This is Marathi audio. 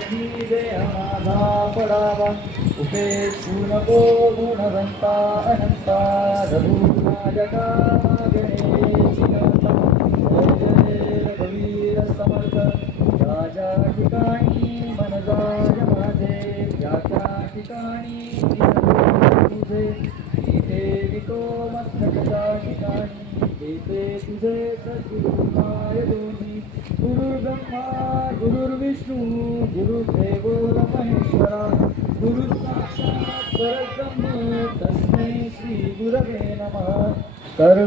स्वार्थी देह माझा पडावा उपेक्षू नको गुणवंता अनंता रघुना जगा मागणे चिरंता जय जय रघुवीर समर्थ ज्या ज्या ठिकाणी मन जाय माझे त्या त्या ठिकाणी तुझे इथे विको मस्तकच्या ठिकाणी येते तुझे सद्गुरुमाय दोन्ही गुरुर्ब्रह्मा गुरुर्विष्णू गुरुदेव महेश्वरा गुरु साक्षात परब्रह्म तस्मै श्री गुरवे नमः.